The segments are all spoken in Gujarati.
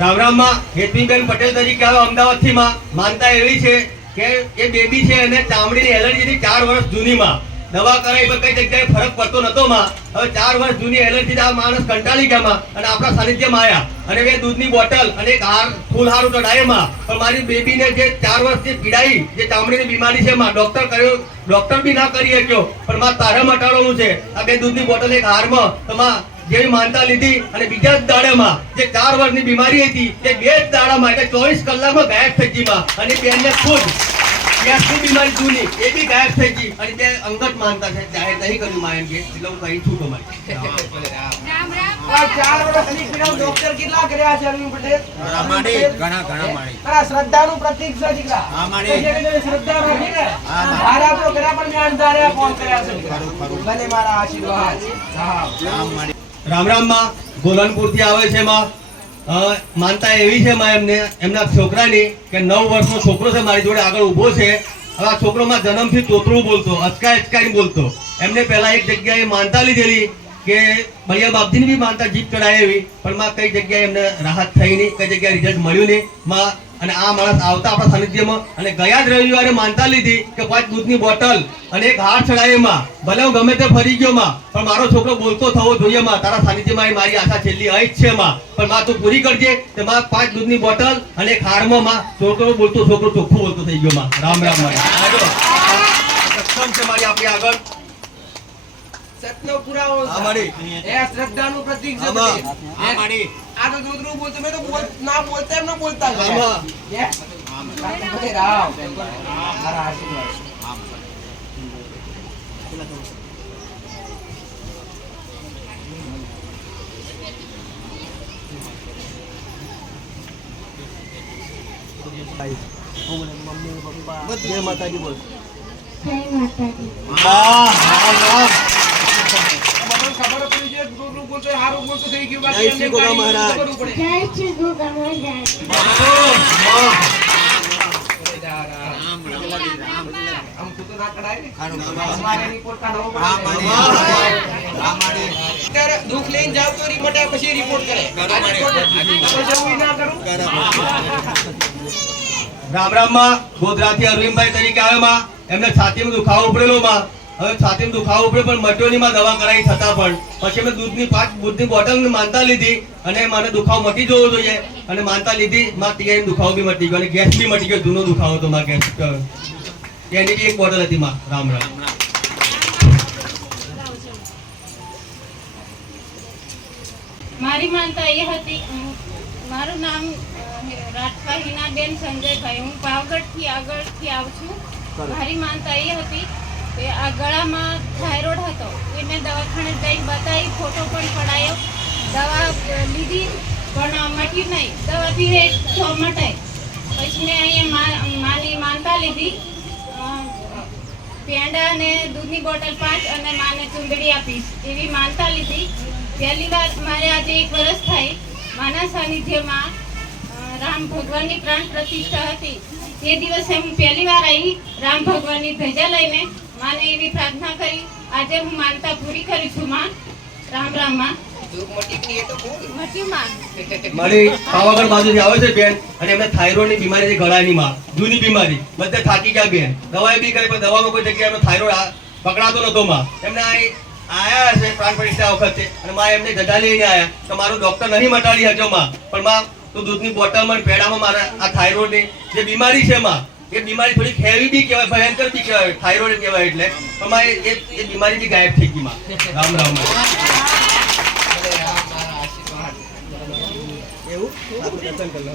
રામ રામ માં હેતવીબેન પટેલ તરીકે આવે અમદાવાદથી માં માનતા એવી છે કે એ બેબી છે એને ચામડીની એલર્જીથી 4 વર્ષ જૂની માં દવા કરાવી પણ કઈ જગ્યાએ ફરક પડતો નતો માં. હવે 4 વર્ષ જૂની એલર્જી આ માણસ કંટાળી ગયા માં અને આપણા સાનિધ્યમાં આવ્યા અને બે દૂધની બોટલ અને એક હાર ફૂલ હાર ચડાય માં. પણ મારી બેબીને જે 4 વર્ષથી પીડાઈ જે ચામડીની બીમારી છે માં ડોક્ટર બી ના કરી શક્યો પણ માં તારે મટાડવાનું છે. આ બે દૂધની બોટલ એક હારમાં તો માં જેવી માનતા લીધી અને બીજા જ દાડામાં જે 4 વર્ષની બીમારી હતી તે 2 જ દાડામાં એટલે 24 કલાકમાં ગાયબ થઈ ગઈ માં. અને બેનને ખુદ ગેસની બીમારી જૂની એ બી ગાયબ થઈ ગઈ અને બે અંગત માનતા છે જાહેર નહીં કર્યું માં એમ કે એટલે હું કહી છું તમારી રામ રામ. 4 વર્ષની પીડા ડોક્ટર કેટલા કર્યા છે અરવિંદ પટેલ? ઘણા માણી. આ શ્રદ્ધાનું પ્રતીક છે દીકરા. હા માણી. જે શ્રદ્ધા રાખી ને મારા તો કર્યા પણ મેં અંધારે ફોન કર્યા છે દીકરા. ભલે મારા આશીર્વાદ. હા રામ રામ માં ગોલનપુર થી આવે છે માં. માનતા એવી છે માં એમના છોકરાની કે 9 વર્ષનો છોકરો છે મારી જોડે આગળ ઉભો છે. હવે આ છોકરો માં જન્મથી તોતરું બોલતો અચકાઈ બોલતો. એમને પહેલા એક જગ્યાએ માનતા લીધેલી કે ભૈયા બાપજીની બી માનતા જીપ ચડાવી એવી પણ માં કઈ જગ્યાએ એમને રાહત થઈ નહીં, કઈ જગ્યાએ રિઝલ્ટ મળ્યું નહીં માં. અને આ માણસ આવતા આપણા સાનિધ્યમાં અને ગયા જ રવિવારે માનતા લીધી કે 5 દૂધની બોટલ અને એક હાર ચડાવી માં. ભલે હું ગમે તે ફરી ગયો માં પણ મારો છોકરો બોલતો થવો જોઈએ માં. તારા સાનિધ્યમાં મારી આશા છેલ્લી અહીં જ છે માં. પણ માં તું પૂરી કરજે કે માં 5 દૂધની બોટલ અને એક હારમાં માં છોકરો ચોખ્ખું બોલતો થઈ ગયો માં. રામ રામ મારી સક્ષમ છે મારી આપણી આગળ સત્યનો પુરાવો છે. એ શ્રદ્ધાનું પ્રતીક છે. હા માણી. આ તો દૂધનું બોલતો મેં તો ના બોલતા એમ ન બોલતા આમાં. ભલે રામ. મારા આશીર્વાદ. મમ્મી પપ્પા જય માતાજી બોલ. ખબર પડી છે દૂધનું બોલતો હારું બોલતો થઈ ગયું. જય શ્રી ગોગા મહારાજ. જય શ્રી ગોગા મહારાજ. આમ તું તો ના કઢાય ને. તમારે રિપોર્ટ કાઢવો પડે. અત્યારે દુઃખ લઈને જાવ તો રિપોર્ટ આવે પછી રિપોર્ટ કરે. પછી હું ના કરું. રામ રામ માં ગોધરાથી અરવિંદભાઈ તરીકે આવે માં. એમને છાતીમાં દુખાવો ઉપડેલો માં. હવે છાતીમાં દુખાવો ઉપડે પણ મટ્યોની માં દવા કરાવી છતાં પણ પછી મેં દૂધની બોટલ માનતા લીધી અને મને દુખાવો મટી જવો જોઈએ અને માનતા લીધી માં ટીઆઈ દુખાવો બી મટી ગયો અને ગેસ બી મટી ગયો. જૂનો દુખાવો તો માં ગેસ એની બી એક બોટલ હતી માં. રામ રામ. મારી માનતા એ હતી, મારું નામ રાઠવા હિનાબેન સંજયભાઈ. હું પાવગઢથી આગળથી આવું છું. મારી માનતા એ હતી કે આ ગળામાં થાઇરોઇડ હતો એ મેં દવાખાને જઈ બતાવી, ફોટો પણ પડાયો, દવા લીધી પણ મટ્યું નહીં. દવા પીવે તો મટાય. પછી મેં અહીંયા માની માનતા લીધી, પેંડા અને દૂધની બોટલ 5 અને માને ચૂંદડી આપીશ એવી માનતા લીધી. પહેલી વાર મારે આજે 1 વર્ષ થાય માના સાનિધ્યમાં રામ ભગવાનની પ્રાણ પ્રતિષ્ઠા હતી. તે દિવસે હું પહેલી વાર આવી રામ ભગવાનની ધજા લઈને માને એવી પ્રાર્થના કરી. આજે હું માનતા પૂરી કરી છું માં. રામ રામ માં. મટ્યું માં. મારી પાવાગઢ બાજુથી આવે છે બેન અને એમને થાઇરોઇડની બીમારી છે ગળાની માં. જૂની બીમારી બધે થાકી ગયા બેન. દવાઈ બી કરી પણ દવામાં કોઈ જગ્યાએ એમનો થાઇરોઇડ પકડાતો નતો માં. એમને આયા હશે પ્રાણ પ્રતિષ્ઠા વખતે અને માં એમને ધજા લઈને આયા તો મારું ડોક્ટર નહીં મટાડી શક્યો માં. પણ માં તો દૂધની બોટલમાં પેડામાં મારા આ થાઇરોઇડની જે બીમારી છે માં એ બીમારી થોડી હેવી બી કહેવાય, ભયંકર બી કહેવાય, થાઇરોઇડ કહેવાય. એટલે તો માં એ બીમારી બી ગાયબ થઈ ગઈ માં. રામ રામ. એવું દર્શન કરી લો.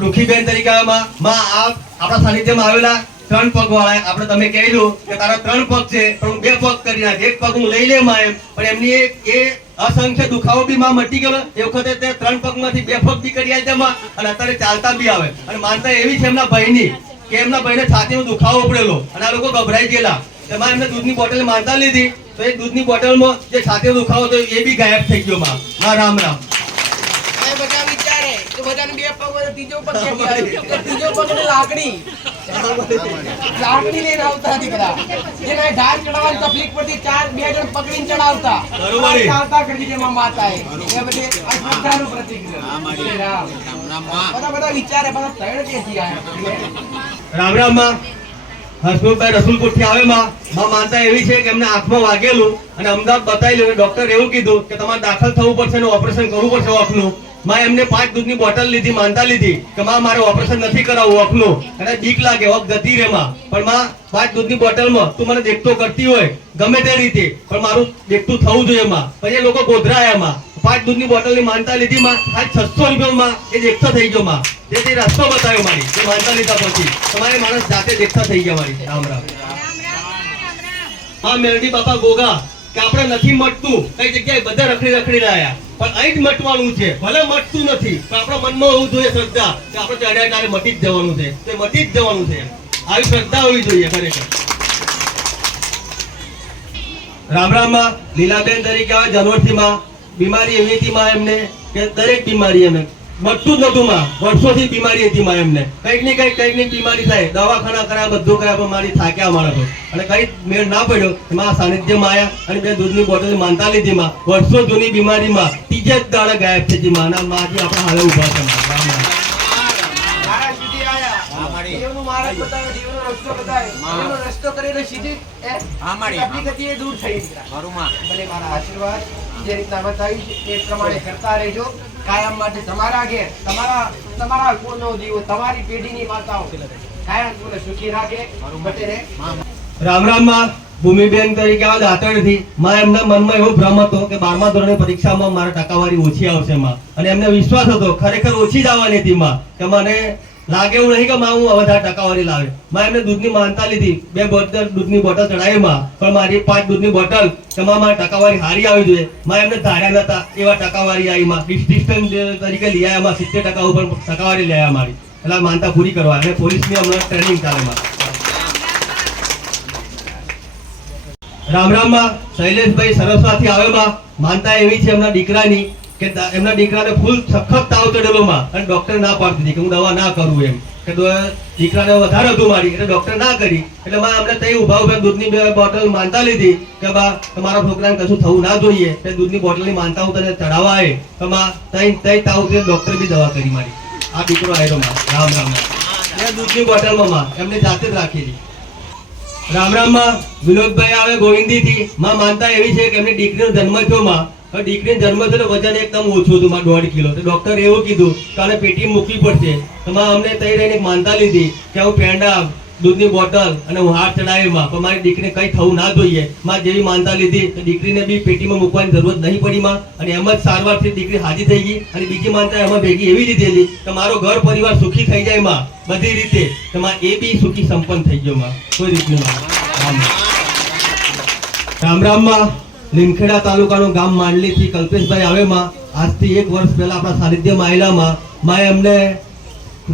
રૂખીબેન તરીકે આપણા સાનિધ્યમાં આવેલા 3 પગ વાળા આપણે તમે કહેલું કે તારા 3 પગ છે પણ હું 2 પગ કરી નાખ, 1 પગ હું લઈ લે માં એમ. પણ એમની એ અસંખ્ય દુખાવો બી માં મટી ગયો. એ વખતે તે 3 પગમાંથી 2 પગ બી કરી આવ્યા માં અને અત્યારે ચાલતા બી આવે. અને માનતા એવી છે એમના ભાઈની કે એમના ભાઈને છાતીમાં દુખાવો ઉપડેલો અને આ લોકો ગભરાઈ ગયેલા. એમાં એમને દૂધની બોટલ માનતા લીધી તો એ દૂધની બોટલમાં જે છાતીનો દુખાવો હતો એ બી ગાયબ થઈ ગયો માં. રામ રામ. બધા વિચારે તો બધાને 2 પગ ત્રીજો પગ ક્યાંથી આવ્યો? કે ત્રીજો પગ ને લાકડી લઈને આવતા દીકરા. જેને ઢાળ ચડાવવાની તકલીફ પડતી, બે જણ પકડીને ચડાવતા. બરોબર. ચાલતા કરી જેમાં માતાએ. એ બધે આ શ્રદ્ધાનું પ્રતીક છે. હા, મારી. શ્રી રામ. રામ માં બધા વિચારે, બધા તૈણ ક્યાંથી આવ્યા? રામ રામ માં. હસમુખભાઈ રસુલપુર થી આવે માં માનતા એવી છે કે એમને આંખમાં વાગેલું અને અમદાવાદ બતાવી લ્યો. ડોક્ટર એવું કીધું કે તમારે દાખલ થવું પડશે અને ઓપરેશન કરવું પડશે આંખનું. માં એમને 5 દૂધની બોટલ લીધી, માનતા લીધી કે માં મારે ઓપરેશન નથી કરાવવું આંખનું, અને બીક લાગે આંખ જતી રહે માં. પણ માં 5 દૂધની બોટલમાં તું મને દેખતો કરતી હોય ગમે તે રીતે, પણ મારું દેખતું થવું જોઈએ માં. પછી એ લોકો ગોધરાયા માં. 5 દૂધની બોટલની માનતા લીધી માં, આજ 600 રૂપિયામાં એ દેખતો થઈ ગયો માં. તેથી રસ્તો બતાવ્યો મારી જે માનતા લીધા પછી તમારે માણસ જાતે દેખતા થઈ ગયા મારી. રામ રામ. હા મેરડી બાપા ગોગા કે આપણે નથી મટતું, કઈ જગ્યાએ બધા રખડી રહ્યા, પણ અહીં જ મટવાનું છે. ભલે મટતું નથી પણ આપણા મનમાં હોવું જોઈએ શ્રદ્ધા કે આપણે ચડ્યા ત્યારે મટી જ જવાનું છે, તે મટી જ જવાનું છે. આવી શ્રદ્ધા હોવી જોઈએ ખરેખર. રામ રામ માં. લીલાબેન તરીકે આવે જનવરથી માં. બીમારી એવી હતી માં એમને કે દરેક બીમારી એમને મટતું જ નતું માં. વર્ષોથી બીમારી હતી માં એમને. કઈક ની બીમારી થાય, દવાખાના કર્યા, બધું કર્યા, પણ મારી થાક્યા મારા પર. અને કઈ મેળ ના પડ્યો એમાં સાનિધ્યમાં આવ્યા અને 2 દૂધની બોટલ માનતા લીધી માં. વર્ષો જૂની બીમારીમાં ત્રીજે જ દાડે ગાયબ થઈ ગઈ માના. માજી આપણા હાલે ઉભા છે માં. રામ રામ. મહારાજ સુધી આયા. હા, મારી. દેવનું મહારાજ બતાવ્યો, દેવનો રસ્તો બતાવ્યો. દેવનો રસ્તો કરીને સીધી હા, મારી. તકલીફ હતી એ દૂર થઈ દીકરા. ખરું માં ભલે મારા આશીર્વાદ જે રીતના બતાવી છે એ પ્રમાણે કરતા રહેજો. કાયમ માટે તમારા ઘેર, તમારા કુળનો દીવો, તમારી પેઢીની માતાઓ કાયમ કુળને સુખી રાખે. બટે રહે. રામ રામ માં. ભૂમિબેન તરીકે આવે દાંતણથી માં. એમના મનમાં એવો ભ્રમ હતો કે 12મા ધોરણની પરીક્ષામાં મારા ટકાવારી ઓછી આવશે માં, અને એમને વિશ્વાસ હતો ખરેખર ઓછી જ આવવાની હતી માં. કે મને લાગે એવું નહીં કે માં હું વધારે ટકાવારી લાવે. માં એમને દૂધની માનતા લીધી, 2 બોટલ દૂધની બોટલ ચડાવી માં. પણ મારી 5 દૂધની બોટલ કે માં મારી ટકાવારી હારી આવી જોઈએ. માં એમને ધાર્યા નતા એવા ટકાવારી આવી માં. ડિસ્ટન્સ તરીકે લઈ આવ્યા માં. 70% ઉપર ટકાવારી લઈ આવ્યા મારી. એટલે માનતા પૂરી કરવા. અને પોલીસની હમણાં ટ્રેનિંગ ચાલે માં. રામ રામ માં. શૈલેષભાઈ સરસવાથી આવે માં. માનતા એવી છે એમના દીકરાની કે એમના દીકરાને ફૂલ સખત તાવ ચડેલો માં, અને ડોક્ટર ના પાડતી હતી કે હું દવા ના કરું એમ. કે દીકરાને વધારે હતું મારી એટલે ડોક્ટર ના કરી. એટલે માં અમને તઈ ઉભા દૂધની 2 બોટલ માનતા લીધી કે બા તમારા છોકરાને કશું થવું ના જોઈએ. તે દૂધની બોટલની માનતા હું તને ચડાવવા આવે તો માં તઈ તાવ ઉતરે. ડોક્ટર બી દવા કરી મારી. આ દીકરો આવ્યો માં. રામ રામ. એ દૂધની બોટલમાં માં એમને જાતે જ રાખેલી. રામ રામ માં. વિનોદભાઈ આવે ગોવિંદી થી માં. માનતા એવી છે કે એમની દીકરીનો જન્મ થયો માં. દીકરીનો જન્મ થયો વજન એકદમ ઓછું હતું માં, 1.5 કિલો. તો ડોક્ટર એવું કીધું કે આને પેટી મૂકવી પડશે. તો માં અમને તઈ રહીને માનતા લીધી કે હું પેંડા, દૂધની બોટલ અને હું હાથ ચડાવી માં, પણ મારી દીકરીને કઈ થવું ના જોઈએ માં. જેવી માનતા લીધી તો દીકરીને બી પેટીમાં મૂકવાની જરૂરત નહીં પડી માં. અને એમ જ સારવારથી દીકરી હાજી થઈ ગઈ. અને બીજી માનતા એમાં ભેગી એવી લીધેલી કે મારો ઘર પરિવાર સુખી થઈ જાય માં, બધી રીતે. તો માં એ બી સુખી સંપન્ન થઈ ગયો માં, કોઈ રીતનું માં. રામ રામ માં. લીમખેડા તાલુકાનું ગામ માંડલી થી કલ્પેશભાઈ આવે માં. આજથી 1 વર્ષ પહેલા આપણા સાનિધ્યમાં આવેલા માં. એમને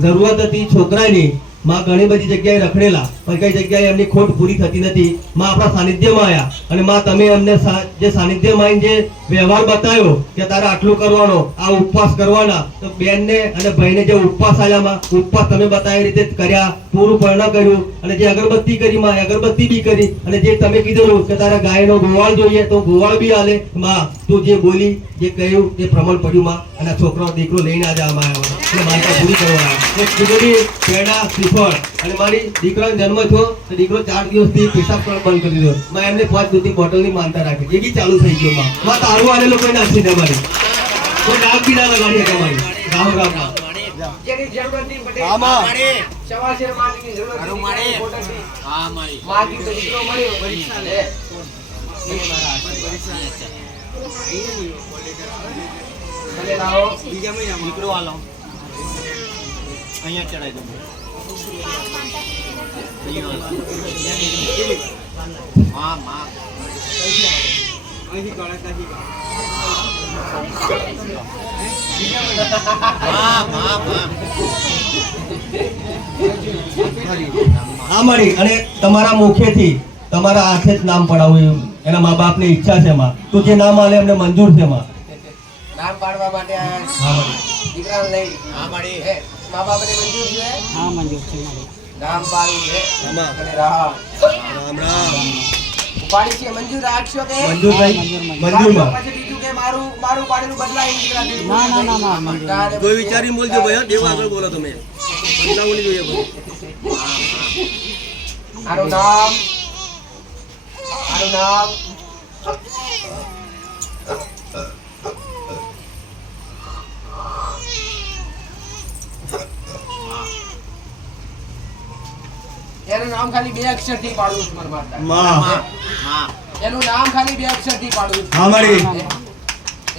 જરૂરત હતી છોકરાની માં. ઘણી બધી જગ્યાએ રખડેલા પણ કઈ જગ્યાએ એમની ખોટ પૂરી થતી નથી માં. આપણા સાનિધ્યમાં આવ્યા અને માં તમે અમને જે સાનિધ્યમાં આવીને જે વ્યવહાર બતાવ્યો કે તારે આટલું કરવાનો, આ ઉપવાસ કરવાના, તો બેનને અને ભાઈને જે ઉપવાસ આવ્યા માં, ઉપવાસ તમે બતાવી રીતે કર્યા, પૂરું પણ કર્યું. અને જે અગરબત્તી કરી માં, અગરબત્તી બી કરી. અને જે તમે કીધેલું કે તારા ગાયનો ગોવાળ જોઈએ તો ગોવાળ બી આલે માં. તું જે બોલી, જે કહ્યું તે પ્રમાણ પડ્યું માં. અને છોકરો દીકરો લઈને આજે આમાં આવ્યો એટલે માનતા પૂરી કરવા પેડા શ્રીફળ. અને મારી દીકરાનો જન્મ થયો તો દીકરો 4 દિવસથી પેશાબ પણ બંધ કરી દીધો માં. એમને 5 દૂધની બોટલની માનતા રાખી, એ બી ચાલુ થઈ ગયો માં. તારું આને લોકો નાખી દે મારી, કોઈ ડાક બી ના લગાડી શકે મારી. રામ રામ માં. જેની જરૂરત નહીં પડે. હા માં. સવાશેર માની જરૂરત ખરું મારી. હા, મારી. માગી તો દીકરો મળ્યો. પરીક્ષા લે. એ મારા ભલે લાવો. બીજા મહિનામાં દીકરો આલો અહીંયા ચડાઈ દો. હા માં. અહીંથી કળાકાથી હા માં. હા મારી. અને તમારા મુખેથી તમારા હાથે જ નામ પડાવવું એના મા બાપની ઈચ્છા છે માં. તો જે નામ આલે એમને મંજૂર છે માં. નામ પાડવા માટે આયા હા મારી. દીકરાને લઈ. હા મારી. હે મા બાપને મંજૂર છે? હા મંજૂર છે મારી. નામ પાડું છે આમાં. અને રામ રામ રામ ઉપાડી છે મંજૂર રાખશો કે મંજૂરભાઈ મંજૂર, મંજૂર. મંજૂરમાં પછી બીજું કે મારું પાડેલું બદલાય નહીં દીકરા. ના ના ના ના મંજૂર. તારે કોઈ વિચારી બોલજો ભાઈ દેવ આગળ બોલો તમે બદલાવું નહીં જોઈએ કોઈ. આનું નામ એનું નામ ખાલી 2 અક્ષરથી પાડવું છે મારા માતા. માં માં એનું નામ ખાલી 2 અક્ષરથી પાડવું છે. હા મારી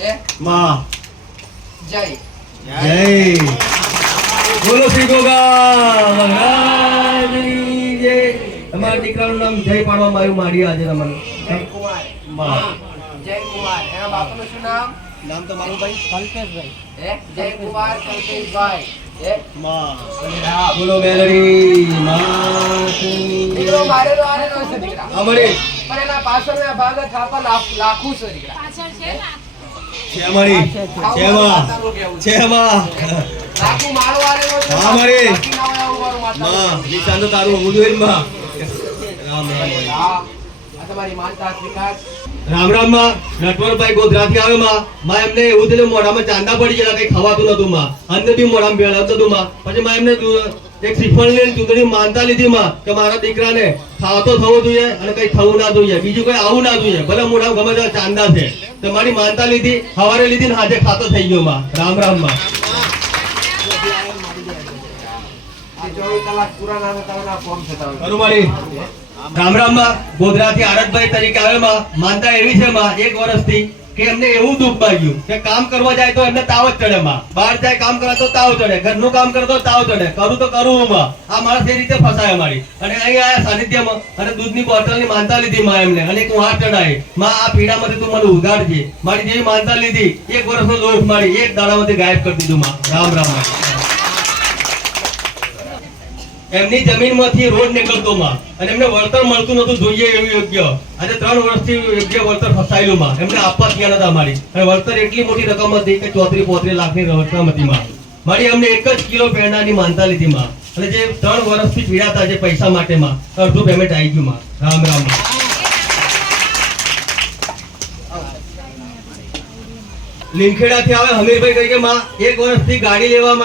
એ માં જય જય બોલો શ્રી ગોગા મહારાજની જય. તમારા દીકરાનું નામ જય પાડવામાં આવ્યું મારી આજે તમને જયકુમાર. માં જયકુમાર. એના બાપુનું શું નામ? નામ તમારું ભાઈ કલ્પેશભાઈ. જયકુમાર કલ્પેશભાઈ. માં અને રામ. બોલો મેલડી માતની દીકરો મારેલો આરેલો છે દીકરા. અમારી પણ એના પાછળના ભાગ થાપા લાખું છે દીકરા. પાછળ છે ને છે અમારી છે માં છે માં લાખું મારો આરેલો છે. હા, મારી. બાકી ના હોય આવું મારું માતા. માં નિશાન તો તારું હોવું જોઈએ ને માં રામ રામ અને રામ. આ તમારી માનતા સ્વીકાર. રામ રામ માં નટવરભાઈ ગોધરાથી આવે માં એમને એવું થયું મોઢામાં ચાંદા પડી ગયેલા કઈ ખવાતું નતું માં અંદર બી મોઢામાં ભેળાતું હતું માં પછી માં એમને એક શ્રીફળ લઈને ચૂંટણી માનતા લીધી માં કે મારા દીકરાને ખાતો થવો જોઈએ અને કઈ થવું ના જોઈએ બીજું કઈ આવું ના જોઈએ ભલે મોઢામાં ગમે તેવા ચાંદા છે તો મારી માનતા લીધી સવારે લીધી ને હાજે ખાતો થઈ ગયો માં રામ રામ માં આ 24 કલાક પૂરા ના થતા હોય ફોર્મ થતા હોય. ખરું મારી રામ રામ માં ગોધરાથી આરતભાઈ તરીકે આવે માં માનતા એવી છે માં 1 વર્ષથી કે એમને એવું દુઃખ વાગ્યું કે કામ કરવા જાય તો એમને તાવ જ ચડે માં બહાર જાય કામ કરે તો તાવ ચડે ઘરનું કામ કરે તો તાવ ચડે કરું તો કરું હું માં આ માણસ એ રીતે ફસાય મારી અને અહીં આયા સાનિધ્યમાં અને દૂધની બોટલની માનતા લીધી માં એમને અને એક હાથ ચડાય માં આ પીડામાંથી તું મને ઉગાડજે મારી જેવી માનતા લીધી 1 વર્ષનો દુઃખ મારી એક દાડામાંથી ગાયબ કરી દીધું માં રામ રામ માં એમની જમીનમાંથી રોડ નીકળતો માં અને એમને વળતર મળતું નતું જોઈએ એવું યોગ્ય આજે 3 વર્ષથી યોગ્ય વળતર ફસાયેલું માં એમને આપવા તૈયાર નતા મારી અને વળતર એટલી મોટી રકમ હતી કે 34-35 લાખની રકમ હતી માં મારી અમને 1 જ કિલો પેંડાની માનતા લીધી માં અને જે 3 વર્ષથી પીડાતા જે પૈસા માટે માં અડધું પેમેન્ટ આવી ગયું માં રામ રામ માં. લીમખેડાથી આવે હમીરભાઈ કહે કે માં 1 વર્ષથી ગાડી લેવા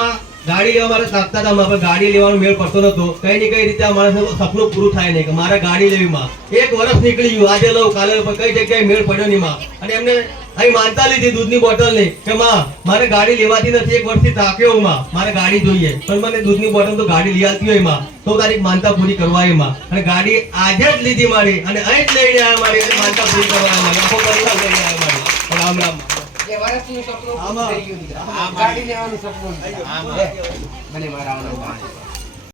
મારે તાકતા હતા માં પણ ગાડી લેવાનો મેળ પડતો નતો કઈ ને કઈ રીતે આ માણસનું સપનું પૂરું થાય નહીં કે મારે ગાડી લેવી માં 1 વર્ષ નીકળી ગયું આજે લઉં કાલે લઉં પણ કઈ જગ્યાએ મેળ પડ્યો નહીં માં અને એમને અહીં માનતા લીધી દૂધની બોટલની કે માં મારે ગાડી લેવાતી નથી 1 વર્ષથી તાક્યો માં મારે ગાડી જોઈએ પણ મને દૂધની બોટલ તો ગાડી લઈ આવતી હોય માં તો તારીખ માનતા પૂરી કરવા આવી માં અને ગાડી આજે જ લીધી મારી અને અહીં જ લઈને આવ્યા મારી અને માનતા પૂરી કરવા આવ્યા મારી આખો પરિવાર લઈને આવ્યા મારી રામ રામ જે વર્ષનું સપનું પૂરું આમાં. થઈ ગયું દીકરા. આમાં. ગાડી લેવાનું સપનું. આમાં. ભલે મારા આનંદ.